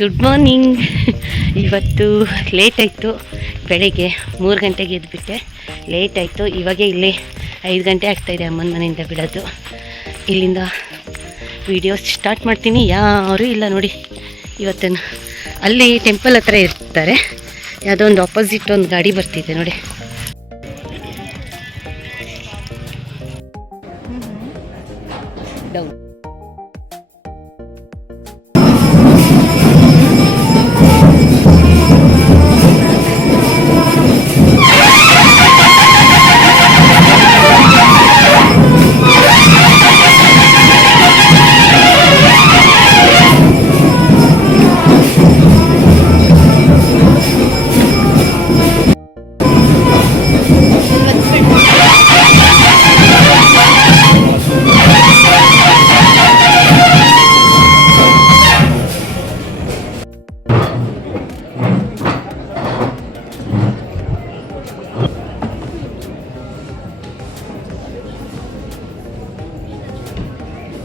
Good morning. ಇವತ್ತು late ಆಯಿತು, ಬೆಳಗ್ಗೆ 3 ಗಂಟೆಗೆ ಎದ್ದುಬಿಟ್ಟೆ. ಲೇಟ್ ಆಯಿತು. ಇವಾಗೇ ಇಲ್ಲಿ 5 ಗಂಟೆ ಆಗ್ತಾಯಿದೆ ಅಮ್ಮನ ಮನೆಯಿಂದ ಬಿಡೋದು. ಇಲ್ಲಿಂದ ವಿಡಿಯೋ ಸ್ಟಾರ್ಟ್ ಮಾಡ್ತೀನಿ. ಯಾರೂ ಇಲ್ಲ ನೋಡಿ ಇವತ್ತೇನು. ಅಲ್ಲಿ ಟೆಂಪಲ್ ಹತ್ರ ಇರ್ತಾರೆ. ಯಾವುದೋ ಒಂದು ಆಪೋಸಿಟ್ ಒಂದು ಗಾಡಿ ಬರ್ತಿದೆ ನೋಡಿ.